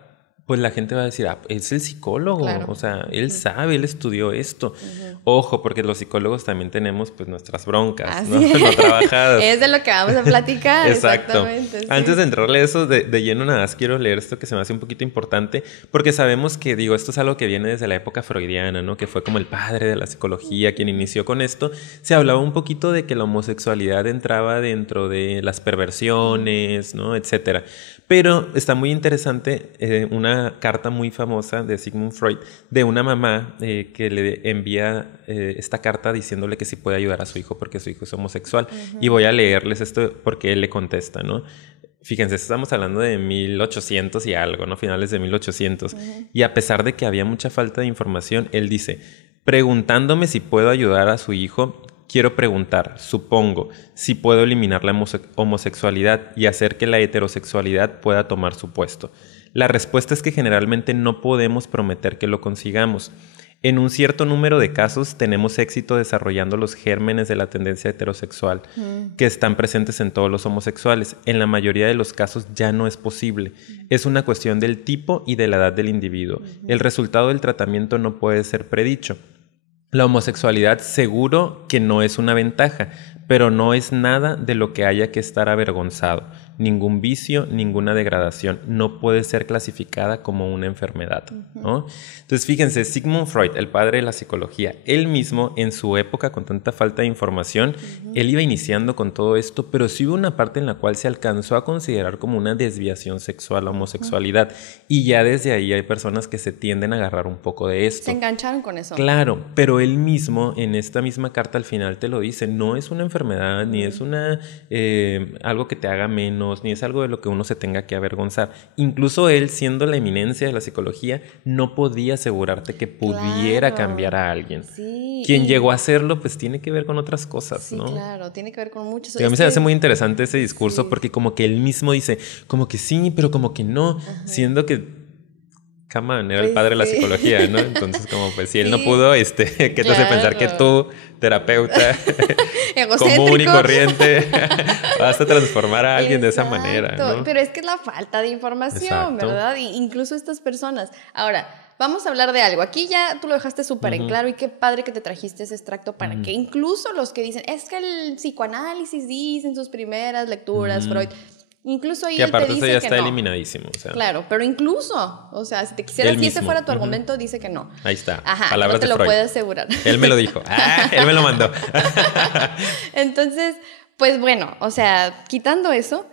pues la gente va a decir, es el psicólogo, o sea, él sabe, él estudió esto. Ojo, porque los psicólogos también tenemos pues nuestras broncas, ¿no? No trabajadas. Es de lo que vamos a platicar. Exacto. Sí. Antes de entrarle a eso de lleno, nada más quiero leer esto que se me hace un poquito importante, porque sabemos que, digo, esto es algo que viene desde la época freudiana, ¿no? Que fue como el padre de la psicología quien inició con esto. Se hablaba un poquito de que la homosexualidad entraba dentro de las perversiones, ¿no? Etcétera. Pero está muy interesante una carta muy famosa de Sigmund Freud de una mamá que le envía esta carta diciéndole que sí puede ayudar a su hijo porque su hijo es homosexual. Y voy a leerles esto porque él le contesta, ¿no? Fíjense, estamos hablando de 1800 y algo, ¿no? Finales de 1800. Y a pesar de que había mucha falta de información, él dice, preguntándome si puedo ayudar a su hijo, quiero preguntar, supongo, si puedo eliminar la homosexualidad y hacer que la heterosexualidad pueda tomar su puesto. La respuesta es que generalmente no podemos prometer que lo consigamos. En un cierto número de casos tenemos éxito desarrollando los gérmenes de la tendencia heterosexual que están presentes en todos los homosexuales. En la mayoría de los casos ya no es posible. Es una cuestión del tipo y de la edad del individuo. El resultado del tratamiento no puede ser predicho. La homosexualidad seguro que no es una ventaja, pero no es nada de lo que haya que estar avergonzado. Ningún vicio, ninguna degradación. No puede ser clasificada como una enfermedad, ¿no? Entonces, fíjense, Sigmund Freud, el padre de la psicología, él mismo en su época, con tanta falta de información, él iba iniciando con todo esto, pero sí hubo una parte en la cual se alcanzó a considerar como una desviación sexual, la homosexualidad. Y ya desde ahí hay personas que se tienden a agarrar un poco de esto. Se engancharon con eso. Claro, pero él mismo en esta misma carta al final te lo dice, no es una enfermedad, ni es algo que te haga menos, menos, ni es algo de lo que uno se tenga que avergonzar. Incluso él, siendo la eminencia de la psicología, no podía asegurarte que pudiera cambiar a alguien. Sí. Quien llegó a hacerlo, pues tiene que ver con otras cosas, sí, ¿no? Sí, claro, tiene que ver con muchas cosas. A mí se me hace muy interesante ese discurso porque como que él mismo dice, como que sí, pero como que no, siendo que Kaman era el padre de la psicología, ¿no? Entonces, como pues si él no pudo, ¿qué te hace pensar que tú, terapeuta común y corriente, vas a transformar a alguien de esa manera, ¿no? Pero es que es la falta de información, ¿verdad? Y incluso estas personas. Ahora, vamos a hablar de algo. Aquí ya tú lo dejaste súper en claro y qué padre que te trajiste ese extracto para que incluso los que dicen, es que el psicoanálisis dice en sus primeras lecturas, Freud... Incluso ahí que aparte te dice eso ya que está no. eliminadísimo. O sea, claro, pero incluso, o sea, si te quisieras, si ese fuera tu argumento, dice que no. Ahí está. Ajá, palabras no te de lo Freud. puede asegurar. Él me lo dijo. Él me lo mandó. Entonces, pues bueno, o sea, quitando eso,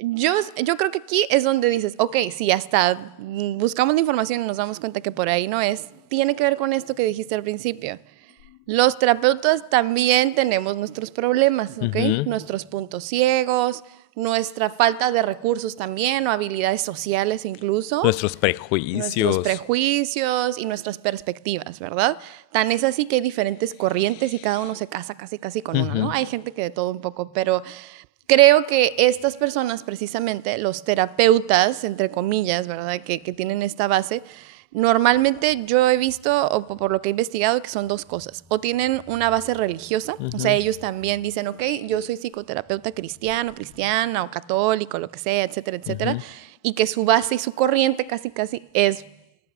yo creo que aquí es donde dices, ok, si hasta buscamos la información y nos damos cuenta que por ahí no es, tiene que ver con esto que dijiste al principio. Los terapeutas también tenemos nuestros problemas, ¿ok? Nuestros puntos ciegos, nuestra falta de recursos también, o habilidades sociales incluso. Nuestros prejuicios y nuestras perspectivas, ¿verdad? Tan es así que hay diferentes corrientes y cada uno se casa casi con una, ¿no? Hay gente que de todo un poco, pero creo que estas personas precisamente, los terapeutas, entre comillas, ¿verdad? Que tienen esta base... Normalmente yo he visto, o por lo que he investigado, que son dos cosas. O tienen una base religiosa, o sea, ellos también dicen, ok, yo soy psicoterapeuta cristiana o católico, lo que sea, etcétera, etcétera, y que su base y su corriente casi es,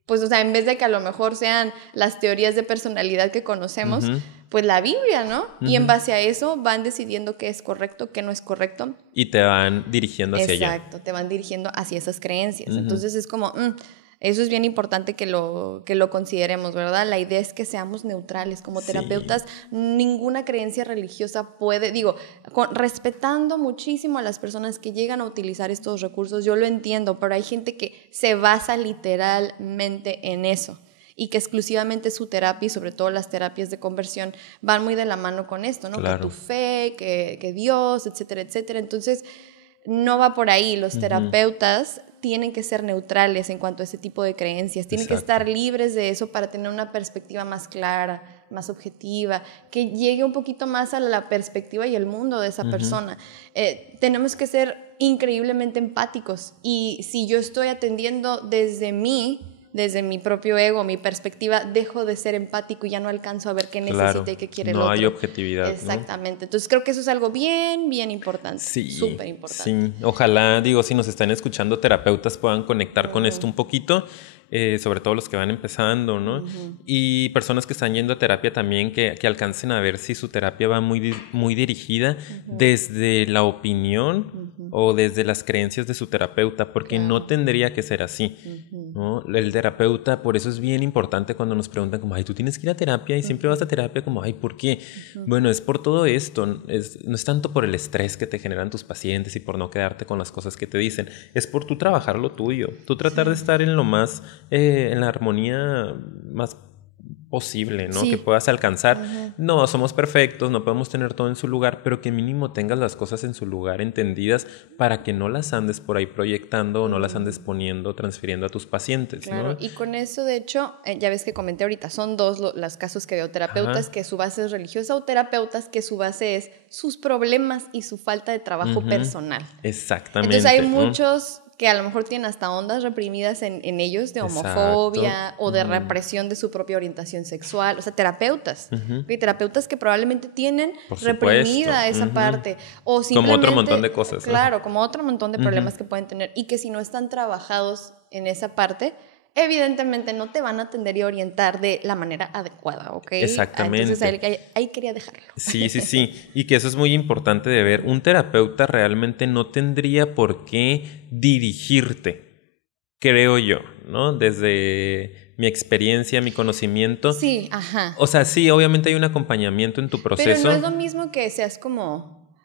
pues, o sea, en vez de que a lo mejor sean las teorías de personalidad que conocemos, pues la Biblia, ¿no? Y en base a eso van decidiendo qué es correcto, qué no es correcto. Y te van dirigiendo hacia allá. Exacto, te van dirigiendo hacia esas creencias. Entonces es como... Eso es bien importante que lo consideremos, ¿verdad? La idea es que seamos neutrales. Como terapeutas, ninguna creencia religiosa puede... respetando muchísimo a las personas que llegan a utilizar estos recursos, yo lo entiendo, pero hay gente que se basa literalmente en eso y que exclusivamente su terapia, y sobre todo las terapias de conversión, van muy de la mano con esto, ¿no? Claro. Que tu fe, que Dios, etcétera, etcétera. Entonces, no va por ahí. Los terapeutas... tienen que ser neutrales en cuanto a ese tipo de creencias, tienen que estar libres de eso para tener una perspectiva más clara, más objetiva, que llegue un poquito más a la perspectiva y el mundo de esa persona. Tenemos que ser increíblemente empáticos, y si yo estoy atendiendo desde mi propio ego, mi perspectiva, dejo de ser empático y ya no alcanzo a ver qué necesita y qué quiere el otro. No hay objetividad. Exactamente. ¿No? Entonces creo que eso es algo bien importante. Sí. Súper importante. Sí. Ojalá, si nos están escuchando terapeutas puedan conectar con esto un poquito. Sobre todo los que van empezando, ¿no? Y personas que están yendo a terapia también, que alcancen a ver si su terapia va muy dirigida desde la opinión o desde las creencias de su terapeuta, porque no tendría que ser así, ¿no? El terapeuta, por eso es bien importante cuando nos preguntan como, ay, tú tienes que ir a terapia y siempre vas a terapia, como, ay, ¿por qué? Bueno, es por todo esto, no es tanto por el estrés que te generan tus pacientes y por no quedarte con las cosas que te dicen, es por tú trabajar lo tuyo, tú tratar de estar en lo más... en la armonía más posible, ¿no? Que puedas alcanzar. No somos perfectos, no podemos tener todo en su lugar, pero que mínimo tengas las cosas en su lugar entendidas para que no las andes por ahí proyectando o no las andes poniendo, transfiriendo a tus pacientes, claro, ¿no? Y con eso, de hecho, ya ves que comenté ahorita, son dos los casos que veo, terapeutas que su base es religiosa o terapeutas que su base es sus problemas y su falta de trabajo personal. Exactamente. Entonces hay muchos... que a lo mejor tienen hasta ondas reprimidas en ellos de homofobia o de represión de su propia orientación sexual. O sea, terapeutas. Terapeutas que probablemente tienen reprimida esa parte. O simplemente, como otro montón de cosas. Claro, como otro montón de problemas que pueden tener. Y que si no están trabajados en esa parte, evidentemente no te van a atender y orientar de la manera adecuada, ¿ok? Exactamente. Entonces ahí quería dejarlo. Sí. Y que eso es muy importante de ver. Un terapeuta realmente no tendría por qué dirigirte, creo yo, ¿no? Desde mi experiencia, mi conocimiento. Sí, ajá. O sea, sí, obviamente hay un acompañamiento en tu proceso. Pero no es lo mismo que seas como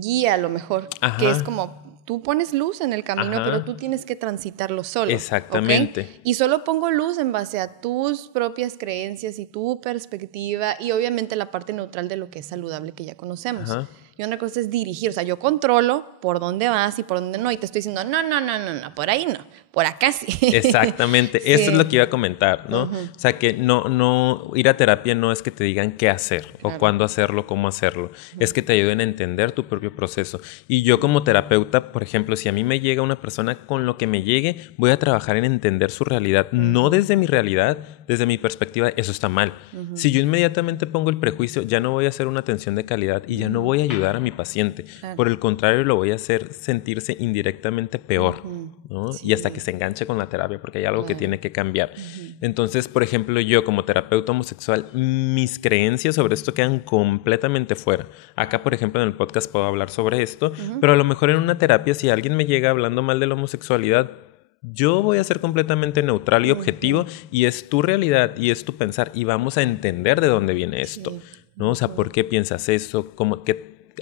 guía, a lo mejor. Ajá. Que es como... Tú pones luz en el camino, pero tú tienes que transitarlo solo. Exactamente. ¿Okay? Y solo pongo luz en base a tus propias creencias y tu perspectiva y obviamente la parte neutral de lo que es saludable que ya conocemos. Y otra cosa es dirigir. O sea, yo controlo por dónde vas y por dónde no. Y te estoy diciendo, no, por ahí no. Por acá sí. Exactamente. Sí. Eso es lo que iba a comentar, ¿no? O sea, que no ir a terapia no es que te digan qué hacer o cuándo hacerlo, cómo hacerlo. Es que te ayuden a entender tu propio proceso. Y yo como terapeuta, por ejemplo, si a mí me llega una persona con lo que me llegue, voy a trabajar en entender su realidad. No desde mi realidad, desde mi perspectiva, eso está mal. Si yo inmediatamente pongo el prejuicio, ya no voy a hacer una atención de calidad y ya no voy a ayudar a mi paciente. Por el contrario, lo voy a hacer sentirse indirectamente peor, ¿no? Sí. Y hasta que se enganche con la terapia, porque hay algo que tiene que cambiar. Entonces, por ejemplo, yo como terapeuta homosexual, mis creencias sobre esto quedan completamente fuera. Acá, por ejemplo, en el podcast puedo hablar sobre esto, pero a lo mejor en una terapia, si alguien me llega hablando mal de la homosexualidad, yo voy a ser completamente neutral y objetivo, y es tu realidad y es tu pensar, y vamos a entender de dónde viene esto, ¿no? O sea, ¿por qué piensas eso?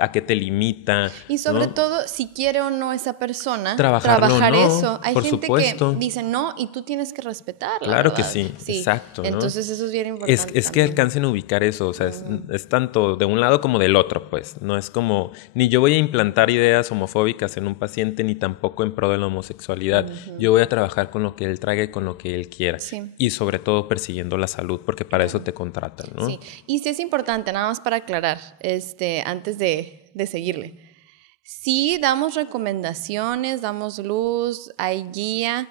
¿A qué te limita? Y sobre todo, si quiere o no esa persona trabajar eso. Hay gente que dice no y tú tienes que respetarla. Claro que sí, exacto. Entonces, ¿no? Eso es bien importante. Es que alcancen a ubicar eso, o sea, es tanto de un lado como del otro, pues. No es como, ni yo voy a implantar ideas homofóbicas en un paciente, ni tampoco en pro de la homosexualidad. Yo voy a trabajar con lo que él traiga y con lo que él quiera. Sí. Y sobre todo persiguiendo la salud, porque para eso te contratan, ¿no? Sí, y sí es importante, nada más para aclarar, antes de seguirle. Sí, damos recomendaciones, damos luz, hay guía,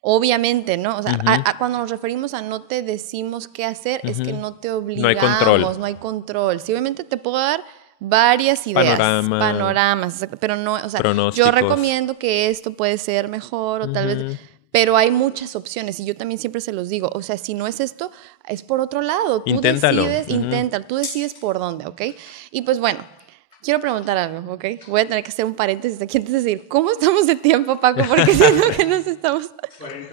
obviamente, ¿no? O sea, cuando nos referimos a no te decimos qué hacer, es que no te obligamos, no hay control. Sí, obviamente te puedo dar varias ideas, panoramas, pero no, o sea, yo recomiendo que esto puede ser mejor o tal vez... Pero hay muchas opciones y yo también siempre se los digo, o sea, si no es esto, es por otro lado. Tú decides, inténtalo, tú decides por dónde, ¿ok? Y pues bueno, quiero preguntar algo, ¿ok? Voy a tener que hacer un paréntesis aquí antes de decir, ¿cómo estamos de tiempo, Paco? Porque siento que nos estamos... 40.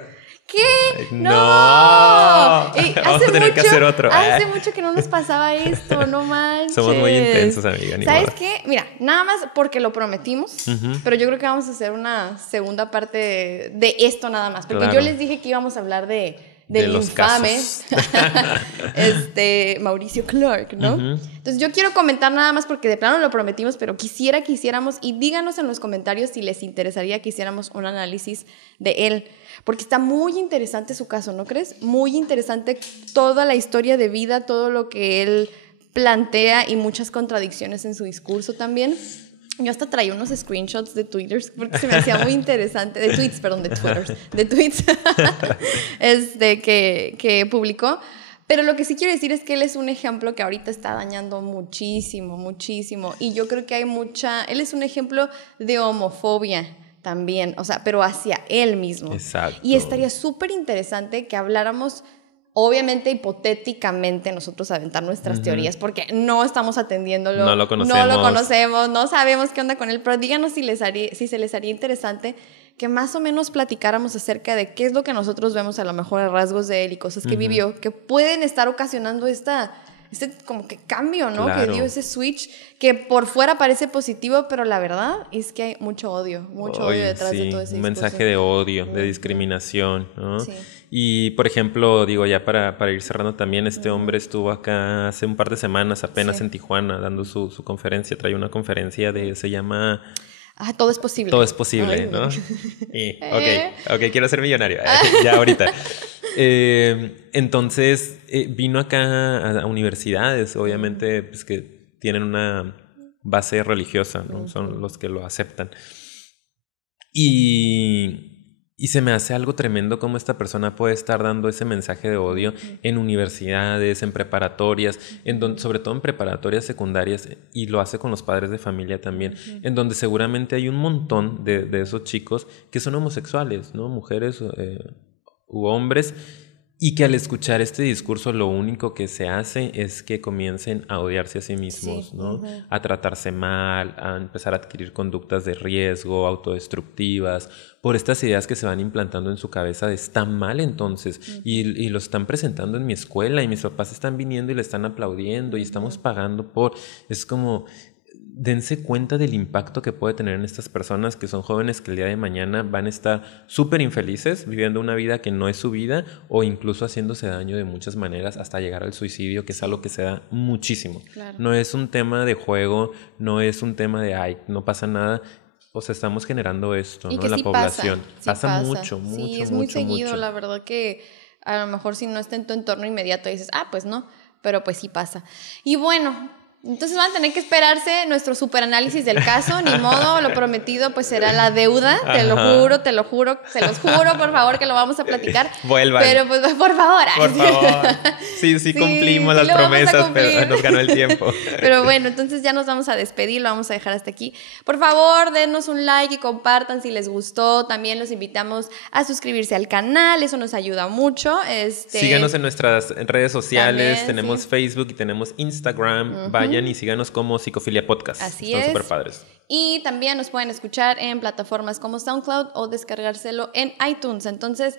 ¿Qué? ¡No! Vamos a tener que hacer otro. Hace mucho que no nos pasaba esto, no manches. Somos muy intensos, amiga. ¿Sabes qué? Mira, nada más porque lo prometimos, pero yo creo que vamos a hacer una segunda parte de esto nada más. Porque yo les dije que íbamos a hablar del infame Mauricio Clark, ¿no? Entonces yo quiero comentar nada más porque de plano lo prometimos, pero quisiéramos, y díganos en los comentarios si les interesaría que hiciéramos un análisis de él, porque está muy interesante su caso, ¿no crees? Muy interesante toda la historia de vida, todo lo que él plantea y muchas contradicciones en su discurso también. Yo hasta traía unos screenshots de Twitter porque se me hacía muy interesante, de tweets que publicó. Pero lo que sí quiero decir es que él es un ejemplo que ahorita está dañando muchísimo. Y yo creo que él es un ejemplo de homofobia también, o sea, pero hacia él mismo. Exacto. Y estaría súper interesante que habláramos, obviamente, hipotéticamente, nosotros aventar nuestras teorías, porque no estamos atendiéndolo. No lo conocemos, no sabemos qué onda con él, pero díganos si se les haría interesante que más o menos platicáramos acerca de qué es lo que nosotros vemos a lo mejor a rasgos de él y cosas que vivió, que pueden estar ocasionando este como que cambio, ¿no? Claro. Que dio ese switch que por fuera parece positivo, pero la verdad es que hay mucho odio detrás de todo ese discurso. Un mensaje de odio, de discriminación, ¿no? Sí. Y, por ejemplo, digo, ya para ir cerrando también, este hombre estuvo acá hace un par de semanas apenas en Tijuana dando su conferencia, trae una conferencia se llama... todo es posible. Todo es posible, ¿no? Ok, quiero ser millonario. Ya ahorita. Entonces, vino acá a universidades, obviamente, pues que tienen una base religiosa, ¿no? Son los que lo aceptan. Y se me hace algo tremendo cómo esta persona puede estar dando ese mensaje de odio en universidades, en preparatorias, sobre todo en preparatorias secundarias, y lo hace con los padres de familia también, en donde seguramente hay un montón de esos chicos que son homosexuales, ¿no? Mujeres u hombres, y que al escuchar este discurso lo único que se hace es que comiencen a odiarse a sí mismos, ¿no? A tratarse mal, a empezar a adquirir conductas de riesgo, autodestructivas, por estas ideas que se van implantando en su cabeza de está mal entonces, y lo están presentando en mi escuela, y mis papás están viniendo y le están aplaudiendo, y estamos pagando por... Es como... dense cuenta del impacto que puede tener en estas personas que son jóvenes que el día de mañana van a estar súper infelices viviendo una vida que no es su vida o incluso haciéndose daño de muchas maneras hasta llegar al suicidio, que es algo que se da muchísimo. Claro. No es un tema de juego, no es un tema de ay, no pasa nada. O sea, estamos generando esto, ¿no? En la población. Pasa mucho, mucho, sí, es mucho, muy seguido, mucho. La verdad que a lo mejor si no está en tu entorno inmediato dices, pues no, pero pues sí pasa. Y bueno, entonces van a tener que esperarse nuestro superanálisis del caso, ni modo, lo prometido pues será la deuda, te lo juro, se los juro, por favor, que lo vamos a platicar. Vuelvan. Pero pues por favor. Por favor. Sí, cumplimos las promesas, pero nos ganó el tiempo. Pero bueno, entonces ya nos vamos a despedir, lo vamos a dejar hasta aquí. Por favor, denos un like y compartan si les gustó. También los invitamos a suscribirse al canal, eso nos ayuda mucho. Síganos en nuestras redes sociales, también, tenemos Facebook y tenemos Instagram. Vayan y síganos como Psicofilia Podcast. Así Están es. súper padres. Y también nos pueden escuchar en plataformas como SoundCloud o descargárselo en iTunes. Entonces,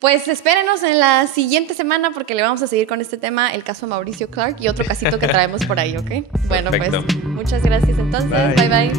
pues espérenos en la siguiente semana porque le vamos a seguir con este tema, el caso Mauricio Clark y otro casito que traemos por ahí, ¿ok? Bueno, perfecto. Pues muchas gracias entonces. Bye.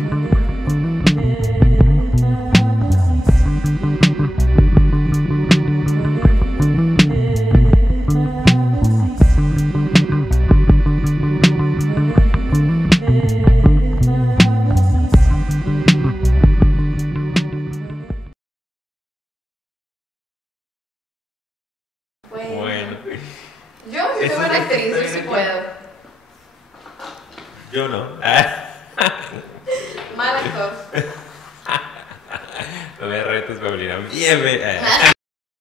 Yo no. Mal actor. No me retes, Paulina. Bien.